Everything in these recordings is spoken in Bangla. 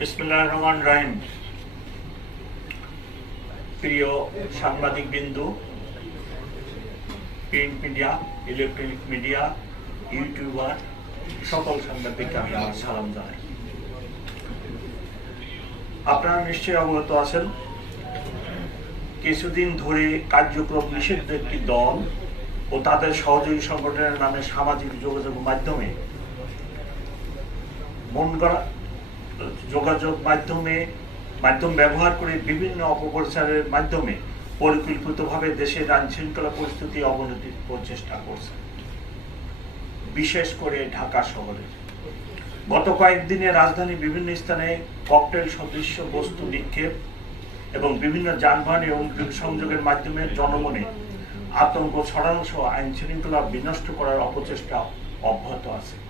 রহমান রাহিম। প্রিয় সাংবাদিক বিন্দু print media, electronic media, YouTuber, সকল সাংবাদিককে আমি আমার সালাম জানাই। আপনারা নিশ্চয়ই অবগত আছেন, কিছুদিন ধরে কার্যক্রম নিষিদ্ধ একটি দল ও তাদের সহযোগী সংগঠনের নামে সামাজিক যোগাযোগ মাধ্যমে মন করা যোগাযোগ মাধ্যমে, মাধ্যম ব্যবহার করে বিভিন্ন অপপ্রচারের মাধ্যমে পরিকল্পিতভাবে দেশের আইন শৃঙ্খলা পরিস্থিতি অবনতির প্রচেষ্টা করছে। বিশেষ করে ঢাকা শহরে। গত কয়েকদিনে রাজধানীর বিভিন্ন স্থানে ককটেল সদৃশ্য বস্তু নিক্ষেপ এবং বিভিন্ন যানবাহন এবং সংযোগের মাধ্যমে জনমনে আতঙ্ক ছড়ানো সহ আইন শৃঙ্খলা বিনষ্ট করার অপচেষ্টা অব্যাহত আছে।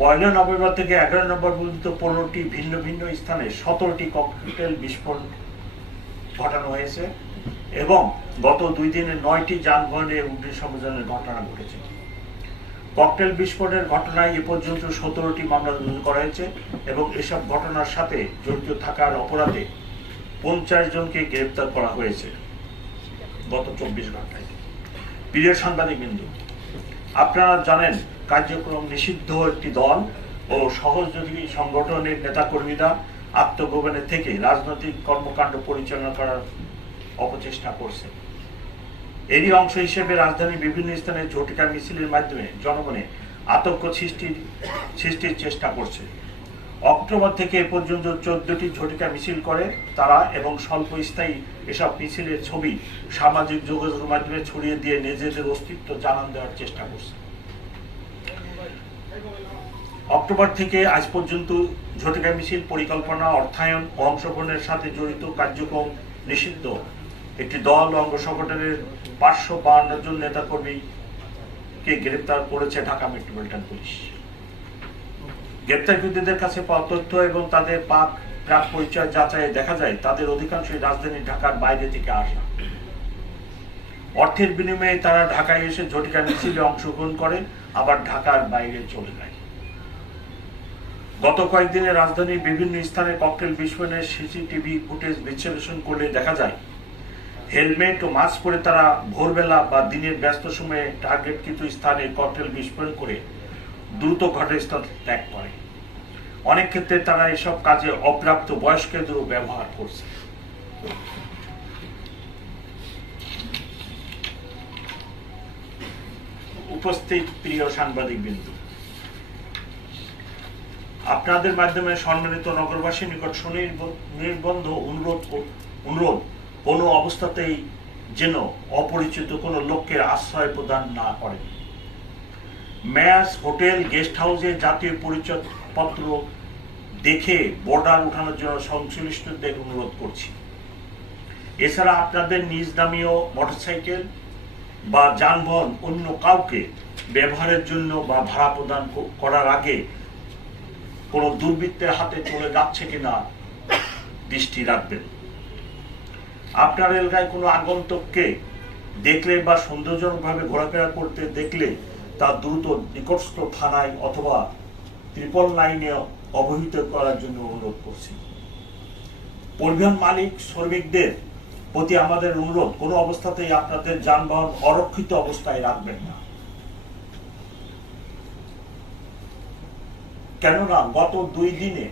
পয়লা নভেম্বর থেকে এগারো নভেম্বর পর্যন্ত পনেরোটি ভিন্ন ভিন্ন স্থানে সতেরোটি ককটেল বিস্ফোরণ ঘটানো হয়েছে এবং গত দুই দিনে নয়টি যানবাহনে অগ্নি সংযোজনের ঘটনা ঘটেছে। ককটেল বিস্ফোরণের ঘটনায় এ পর্যন্ত সতেরোটি মামলা রুজু করা হয়েছে এবং এসব ঘটনার সাথে জড়িত থাকার অপরাধে পঞ্চাশ জনকে গ্রেপ্তার করা হয়েছে গত চব্বিশ ঘন্টায়। প্রিয় সাংবাদিক বিন্দু আপনারা জানেন কার্যক্রম নিষিদ্ধ একটি দল ও সহযোগী সংগঠনের নেতাকর্মীরা আত্মগোপনে থেকে রাজনৈতিক কর্মকাণ্ড পরিচালনা করার অপচেষ্টা করছে। এরই অংশ হিসেবে রাজধানীর বিভিন্ন স্থানে ঝটিকা মিছিলের মাধ্যমে জনগণে আতঙ্ক সৃষ্টির সৃষ্টির চেষ্টা করছে। অক্টোবর থেকে এ পর্যন্ত চোদ্দটি ঝটিকা মিছিল করে তারা এবং স্বল্প স্থায়ী এসব মিছিলের ছবি সামাজিক যোগাযোগের মাধ্যমে ছড়িয়ে দিয়ে নিজেদের অস্তিত্ব জানান দেওয়ার চেষ্টা করছে। অক্টোবর থেকে আজ পর্যন্ত ঝটিকা মিছিল পরিকল্পনা, অর্থায়ন ও অংশগ্রহণের সাথে জড়িত কার্যক্রম নিষিদ্ধ। একটি দল অঙ্গ সংগঠনের পাঁচশো বাহান্ন জন নেতাকর্মীকে গ্রেপ্তার করেছে ঢাকা মেট্রোপলিটন পুলিশ। গ্রেপ্তারকৃতদের কাছে পাওয়া তথ্য এবং তাদের পাক প্রাক পরিচয় যাচাইয়ে দেখা যায়, তাদের অধিকাংশই রাজধানী ঢাকার বাইরে থেকে আসা। অর্থের বিনিময়ে তারা ঢাকায় এসে ঝটিকা মিছিলে অংশগ্রহণ করে, আবার ঢাকার বাইরে চলে যায়। গত কয়েকদিনে রাজধানীর বিভিন্ন স্থানে ককটেল বিস্ফোরণের সিসিটিভি ফুটেজ বিশ্লেষণ করলে দেখা যায়, হেলমেট ও মাস্ক পরে তারা ভোরবেলা বা দিনের ব্যস্ত সময়ে টার্গেটকৃত স্থানে ককটেল বিস্ফোরণ করে দ্রুত ঘটনাস্থল ত্যাগ করে। অনেক ক্ষেত্রে তারা এসব কাজে অপ্রাপ্ত বয়স্কদেরও ব্যবহার করছে। উপস্থিত প্রিয় সাংবাদিক বিন্দু আপনাদের মাধ্যমে সম্মানিত নগরবাসীর নিকট সুনির্বন্ধ অনুরোধ অনুরোধ, কোনো অবস্থাতেই যেন অপরিচিত কোনো লোককে আশ্রয় প্রদান না করে ম্যাচ হোটেল, গেস্ট হাউসে জাতীয় পরিচয়পত্র দেখে বর্ডার উঠানোর জন্য সংশ্লিষ্টদের অনুরোধ করছি। এছাড়া আপনাদের নিজ নামীয় মোটরসাইকেল বা যানবাহন অন্য কাউকে ব্যবহারের জন্য বা ভাড়া প্রদান করার আগে কোনো দুর্বৃত্তের হাতে চলে যাচ্ছে কিনা দৃষ্টি রাখবেন। আপনার এলাকায় কোনো আগন্তককে দেখলে বা সন্দেহজনকভাবে ঘোরাফেরা করতে দেখলে তা দ্রুত নিকটস্থ থানায় অথবা ত্রিপল লাইনে অবহিত করার জন্য অনুরোধ করছি। পরিবহন মালিক, শ্রমিকদের প্রতি আমাদের অনুরোধ, কোনো অবস্থাতেই আপনাদের যানবাহন অরক্ষিত অবস্থায় রাখবেন না। কেননা গত দুই দিনে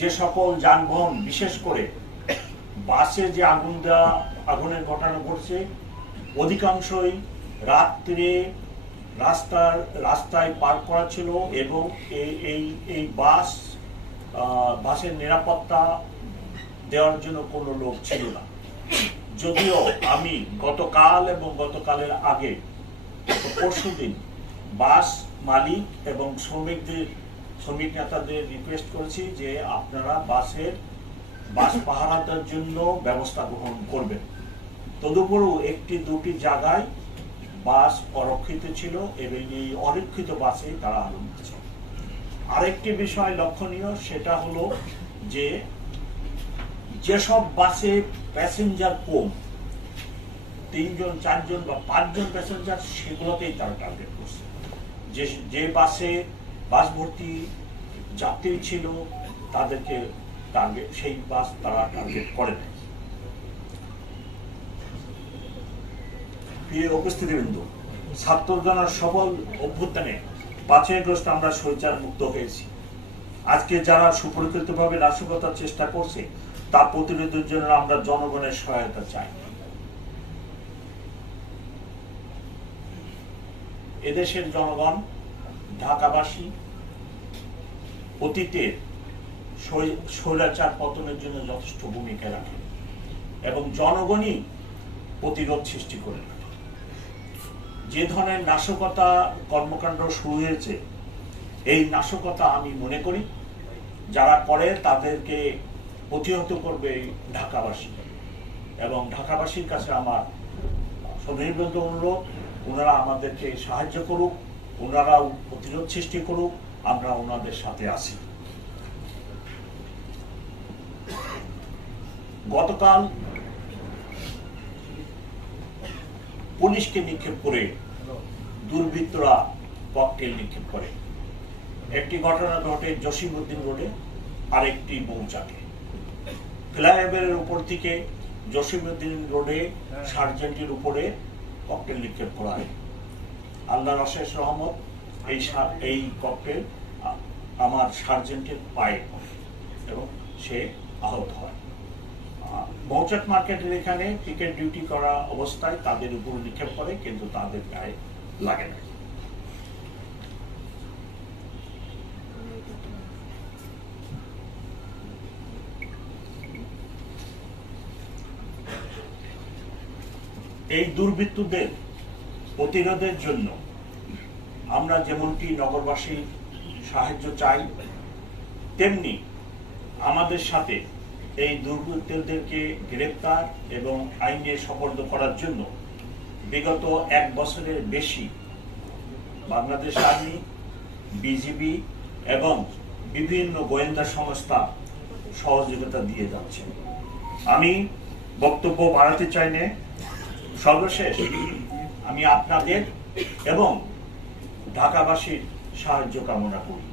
যে সকল যানবাহন, বিশেষ করে বাসে যে আগুন দেওয়া, আগুনের ঘটনা ঘটছে, অধিকাংশই রাত্রে রাস্তার, রাস্তায় পার্ক করা ছিল এবং এই এই বাস বাসের নিরাপত্তা দেওয়ার জন্য কোনো লোক ছিল না। যদিও আমি গতকাল এবং গতকালের আগে পরশু দিন বাস মালিক এবং শ্রমিকদের, শ্রমিক নেতাদের রিকোয়েস্ট করেছি যে আপনারা বাসের, বাস পাহারাদার জন্য ব্যবস্থা গ্রহণ করবেন। তদুপরও একটি দুটি জায়গায় বাস অরক্ষিত ছিল এবং এই অরক্ষিত বাসে তারা দিচ্ছে আরেকটি বিষয় লক্ষণীয়, সেটা হলো যে যেসব বাসে প্যাসেঞ্জার কম, তিনজন, চারজন বা পাঁচজন প্যাসেঞ্জার সেগুলোতেই তারা টার্গেট করছে। যে যে বাসে বাস ভর্তি যাত্রী ছিল, তাদেরকে টার্গেট সেই বাস তারা টার্গেট করে নাই। প্রিয় উপস্থিতিবৃন্দ, ছাত্রজনের সফল অভ্যুত্থানে পাঁচই আগস্ট আমরা শৈচার মুক্ত হয়েছি। আজকে যারা সুপরিকল্পিতভাবে নাশকতার চেষ্টা করছে তা প্রতিরোধের জন্য আমরা জনগণের সহায়তা চাই এদেশের জনগণ, ঢাকাবাসী অতীতের স্বৈরাচার পতনের জন্য যথেষ্ট ভূমিকা রাখে এবং জনগণই প্রতিরোধ সৃষ্টি করে। যে ধরনের নাশকতা কর্মকাণ্ড শুরু হয়েছে, এই নাশকতা আমি মনে করি, যারা করে তাদেরকে প্রতিহত করবে এই ঢাকাবাসী। এবং ঢাকাবাসীর কাছে আমার সনির্বদ্ধ অনুরোধ, ওনারা আমাদেরকে সাহায্য করুক, ওনারা প্রতিরোধ সৃষ্টি করুক, আমরা ওনাদের সাথে আছি। গতকাল পুলিশকে নিক্ষেপ করে দুর্বৃত্তরা ককটেল নিক্ষেপ করে। একটি ঘটনা ঘটে জসিমউদ্দিন রোডে, আরেকটি মৌচাকে ফ্লাইওভারের উপর থেকে জসিমউদ্দিন রোডে সার্জেন্টের উপরে ককটেল নিক্ষেপ করা হয়। আল্লাহর অশেষ রহমত, এই এই ককটেল আমার সার্জেন্টের পায়ে এবং সে আহত হয়। মৌচাক মার্কেটের এখানে টিকেট ডিউটি করা অবস্থায় তাদের উপর নিক্ষেপ করে, কিন্তু তাদের গায়ে লাগে না। এই দুর্বৃত্তদের প্রতিরোধের জন্য আমরা যেমনটি নগরবাসীর সাহায্য চাই, তেমনি আমাদের সাথে এই দুর্বৃত্তদেরকে গ্রেপ্তার এবং আইনে সপর্দ করার জন্য বিগত এক বছরের বেশি বাংলাদেশ আর্মি, বিজিবি এবং বিভিন্ন গোয়েন্দা সংস্থা সহযোগিতা দিয়ে যাচ্ছে। আমি বক্তব্য বাড়াতে চাই না। সর্বশেষ আমি আপনাদের এবং ঢাকাবাসীর সাহায্য কামনা করি।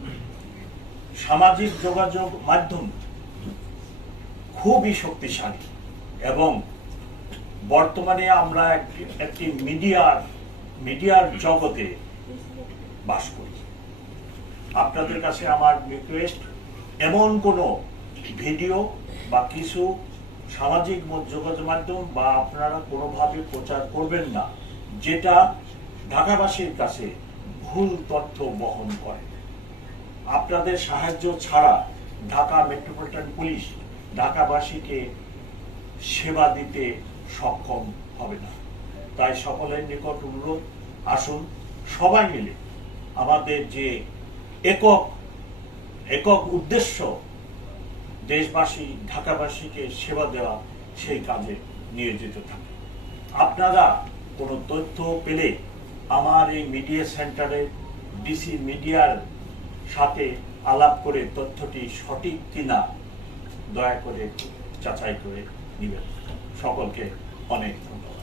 সামাজিক যোগাযোগ মাধ্যম খুবই শক্তিশালী এবং বর্তমানে আমরা একটি- মিডিয়ার মিডিয়ার জগতে বাস করি। আপনাদের কাছে আমার রিকোয়েস্ট এমন কোনো ভিডিও বা কিছু সামাজিক যোগাযোগ মাধ্যম বা আপনারা কোনোভাবে প্রচার করবেন না, যেটা ঢাকাবাসীর কাছে ভুল তথ্য বহন করে। আপনাদের সাহায্য ছাড়া ঢাকা মেট্রোপলিটন পুলিশ ঢাকাবাসীকে সেবা দিতে সক্ষম হবে না। তাই সকলের নিকট অনুরোধ, আসুন সবাই মিলে আমাদের যে একক একক উদ্দেশ্য দেশবাসী, ঢাকাবাসীকে সেবা দেওয়া সেই কাজে নিয়োজিত থাকে। আপনারা কোনো তথ্য পেলে আমার এই মিডিয়া সেন্টারে ডিসি মিডিয়ার সাথে আলাপ করে তথ্যটি সঠিক কিনা দয়া করে যাচাই করে নেবেন। সকলকে অনেক ধন্যবাদ।